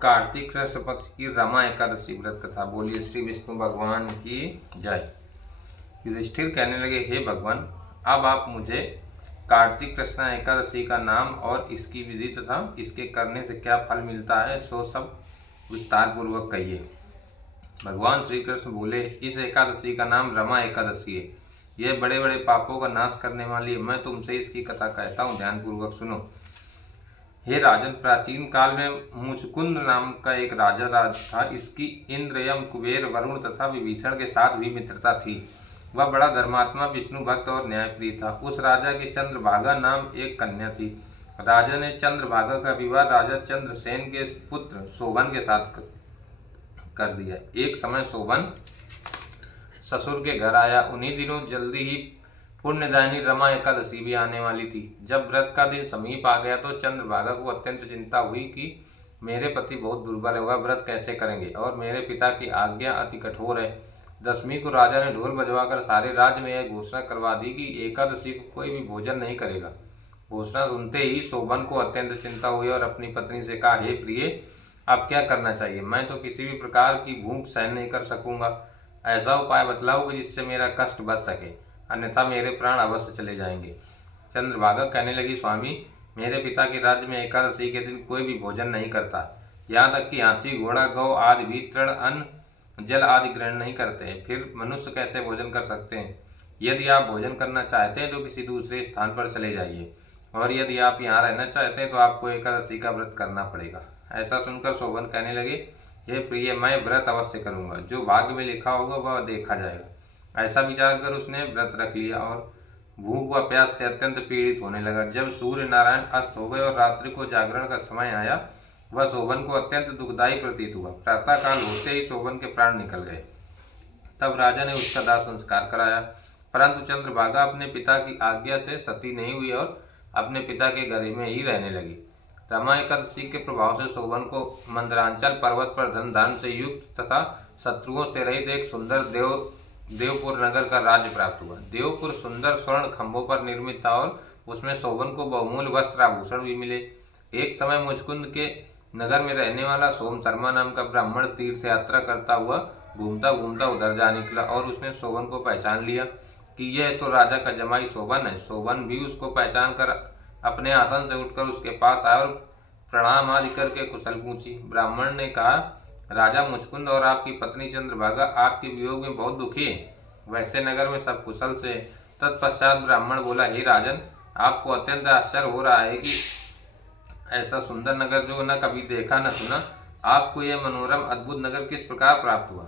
कार्तिक कृष्ण पक्ष की रमा एकादशी व्रत कथा। बोलिए श्री विष्णु भगवान की जय। युधिष्ठिर कहने लगे, हे भगवान, अब आप मुझे कार्तिक कृष्ण एकादशी का नाम और इसकी विधि तथा इसके करने से क्या फल मिलता है सो सब विस्तार पूर्वक कहिए। भगवान श्री कृष्ण बोले, इस एकादशी का नाम रमा एकादशी है। यह बड़े बड़े पापों का नाश करने वाली है। मैं तुमसे इसकी कथा कहता हूँ, ध्यान पूर्वक सुनो। हे राजन, प्राचीन काल में मुचकुंद नाम का एक राज था। इसकी इंद्र, यम, कुबेर, वरुण तथा विभीषण के साथ भी मित्रता थी। वह बड़ा धर्मात्मा, विष्णु भक्त और न्यायप्रिय था। उस राजा की चंद्रभागा नाम एक कन्या थी। राजा ने चंद्रभागा का विवाह राजा चंद्रसेन के पुत्र शोभन के साथ कर दिया। एक समय शोभन ससुर के घर आया। उन्हीं दिनों जल्दी ही पुण्यदायिनी रमा एकादशी भी आने वाली थी। जब व्रत का दिन समीप आ गया तो चंद्रभागा को अत्यंत चिंता हुई कि मेरे पति बहुत दुर्बल है, वह व्रत कैसे करेंगे और मेरे पिता की आज्ञा अति कठोर है। दशमी को राजा ने ढोल बजवाकर सारे राज्य में यह घोषणा करवा दी कि एकादशी को कोई भी भोजन नहीं करेगा। घोषणा सुनते ही शोभन को अत्यंत चिंता हुई और अपनी पत्नी से कहा, हे प्रिय, अब क्या करना चाहिए? मैं तो किसी भी प्रकार की भूख सहन नहीं कर सकूंगा। ऐसा उपाय बतलाओ जिससे मेरा कष्ट बच सके, अन्यथा मेरे प्राण अवश्य चले जाएंगे। चंद्रभागा कहने लगी, स्वामी, मेरे पिता के राज्य में एकादशी के दिन कोई भी भोजन नहीं करता। यहाँ तक कि हाथी, घोड़ा, गौ आदि भी तृण, अन्न, जल आदि ग्रहण नहीं करते। फिर मनुष्य कैसे भोजन कर सकते हैं? यदि आप भोजन करना चाहते हैं तो किसी दूसरे स्थान पर चले जाइए, और यदि आप यहाँ रहना चाहते हैं तो आपको एकादशी का व्रत करना पड़ेगा। ऐसा सुनकर शोभन कहने लगे, हे प्रिय, मैं व्रत अवश्य करूंगा। जो भाग्य में लिखा होगा वह देखा जाएगा। ऐसा विचार कर उसने व्रत रख लिया और भूख व प्यास से अत्यंत पीड़ित होने लगा। जब सूर्य नारायण अस्त हो गए और रात्रि को जागरण का समय आया, वह शोभन को अत्यंत दुखदायी प्रतीत हुआ। प्रातः काल होते ही शोभन के प्राण निकल गए। तब राजा ने उसका दाह संस्कार कराया, परंतु चंद्रभागा अपने पिता की आज्ञा से सती नहीं हुई और अपने पिता के घर में ही रहने लगी। रमा एकादशी के प्रभाव से शोभन को मंदरांचल पर्वत पर धन धान से युक्त तथा शत्रुओं से रहित एक सुंदर देवपुर नगर का राज्य प्राप्त हुआ। देवपुर सुंदर स्वर्ण खंभों पर निर्मित था और उसमें शोभन को बहुमूल्य वस्त्र आभूषण भी मिले। एक समय मुचकुंद के नगर में रहने वाला सोम शर्मा नाम का ब्राह्मण तीर्थ यात्रा करता हुआ घूमता घूमता उधर जा निकला और उसने शोभन को पहचान लिया कि यह तो राजा का जमाई शोभन है। शोभन भी उसको पहचान कर अपने आसन से उठकर उसके पास आया और प्रणाम आदि करके कुशल पूछी। ब्राह्मण ने कहा, राजा मुचकुंद और आपकी पत्नी चंद्रभागा आपके वियोग में बहुत दुखी है। वैसे नगर में सब कुशल से। तत्पश्चात ब्राह्मण बोला, हे राजन, आपको अत्यंत आश्चर्य हो रहा है कि ऐसा सुंदर नगर जो न कभी देखा न सुना, आपको यह मनोरम अद्भुत नगर किस प्रकार प्राप्त हुआ?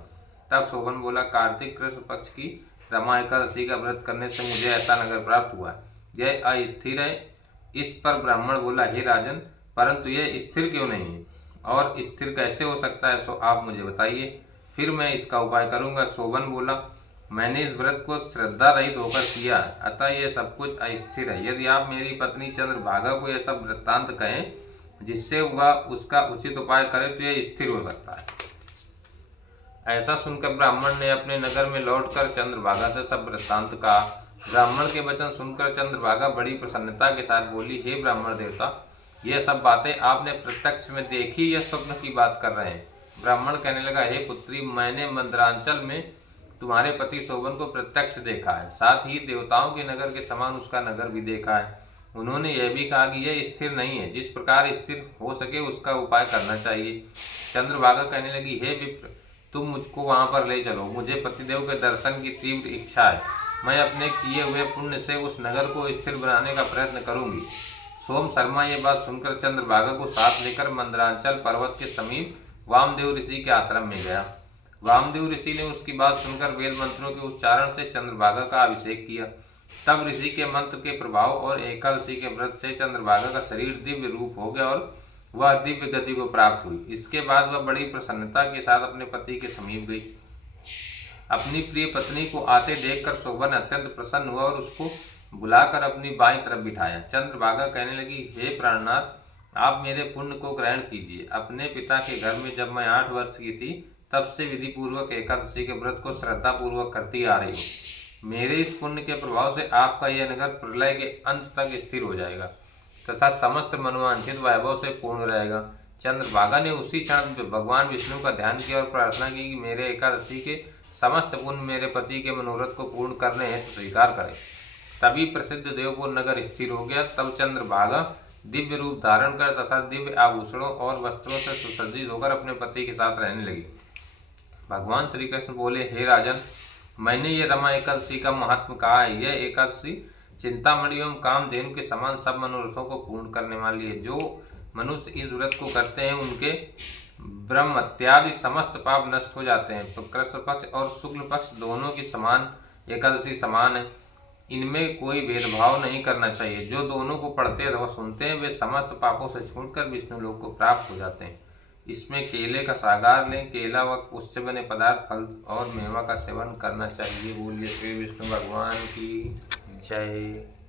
तब शोभन बोला, कार्तिक कृष्ण पक्ष की रमा एकादशी का व्रत करने से मुझे ऐसा नगर प्राप्त हुआ। यह अस्थिर है। इस पर ब्राह्मण बोला, हे राजन, परंतु यह स्थिर क्यों नहीं है और स्थिर कैसे हो सकता है, सो आप मुझे बताइए, फिर मैं इसका उपाय करूंगा। शोभन बोला, मैंने इस व्रत को श्रद्धा रहित होकर किया है, अतः यह सब कुछ अस्थिर है। यदि आप मेरी पत्नी चंद्रभागा को यह सब वृत्तांत कहें जिससे वह उसका उचित उपाय करे तो यह स्थिर हो सकता है। ऐसा सुनकर ब्राह्मण ने अपने नगर में लौटकर चंद्रभागा से सब वृत्तांत कहा। ब्राह्मण के वचन सुनकर चंद्रभागा बड़ी प्रसन्नता के साथ बोली, हे ब्राह्मण देवता, यह सब बातें आपने प्रत्यक्ष में देखी या स्वप्न की बात कर रहे हैं? ब्राह्मण कहने लगा, हे पुत्री, मैंने मंदरांचल में तुम्हारे पति शोभन को प्रत्यक्ष देखा है, साथ ही देवताओं के नगर के समान उसका नगर भी देखा है। उन्होंने यह भी कहा कि यह स्थिर नहीं है, जिस प्रकार स्थिर हो सके उसका उपाय करना चाहिए। चंद्रभागा कहने लगी, हे विप्र, तुम मुझको वहां पर ले चलो। मुझे पतिदेव के दर्शन की तीव्र इच्छा है। मैं अपने किए हुए पुण्य से उस नगर को स्थिर बनाने का प्रयत्न करूंगी। सोम शर्मा ये बात सुनकर चंद्रभागा को साथ लेकर मंदरांचल पर्वत के समीप वामदेव ऋषि के आश्रम में गया। वामदेव ऋषि ने उसकी बात सुनकर वेद मंत्रों के उच्चारण से चंद्रभागा का अभिषेक किया। तब ऋषि के मंत्र के प्रभाव और एकादशी के व्रत से चंद्रभागा का शरीर दिव्य रूप हो गया और वह दिव्य गति को प्राप्त हुई। इसके बाद वह बड़ी प्रसन्नता के साथ अपने पति के समीप गई। अपनी प्रिय पत्नी को आते देखकर शोभन अत्यंत प्रसन्न हुआ और उसको बुलाकर अपनी बाईं तरफ बिठाया। चंद्रभागा कहने लगी, हे प्राणनाथ, आप मेरे पुण्य को ग्रहण कीजिए। अपने पिता के घर में जब मैं 8 वर्ष की थी तब से विधि पूर्वक एकादशी के व्रत को श्रद्धा पूर्वक करती आ रही हूँ। मेरे इस पुण्य के प्रभाव से आपका यह नगर प्रलय के अंत तक स्थिर हो जाएगा तथा समस्त मनोवांछित वैभव से पूर्ण रहेगा। चंद्रभागा ने उसी क्षण भगवान विष्णु का ध्यान किया और प्रार्थना की कि मेरे एकादशी के समस्त पुण्य मेरे पति के मनोरथ को पूर्ण करने हेतु स्वीकार करें। तभी प्रसिद्ध देवपुर नगर स्थिर हो गया। तब चंद्रभागा दिव्य रूप धारण कर तथा दिव्य आभूषणों और वस्त्रों से सुसज्जित होकर अपने पति के साथ रहने लगी। भगवान श्री कृष्ण बोले, हे राजन, मैंने ये रमा एकादशी का महत्व कहा है। यह एकादशी चिंतामणि एवं कामधेनु के समान सब मनोरथों को पूर्ण करने वाली है। जो मनुष्य इस व्रत को करते हैं उनके ब्रह्म इत्यादि समस्त पाप नष्ट हो जाते हैं। तो कृष्ण पक्ष और शुक्ल पक्ष दोनों की समान एकादशी समान है। इनमें कोई भेदभाव नहीं करना चाहिए। जो दोनों को पढ़ते अथवा सुनते हैं वे समस्त पापों से छूटकर विष्णु लोक को प्राप्त हो जाते हैं। इसमें केले का सागार लें। केला व उससे बने पदार्थ, फल और मेवा का सेवन करना चाहिए। बोलिए श्री विष्णु भगवान की जय।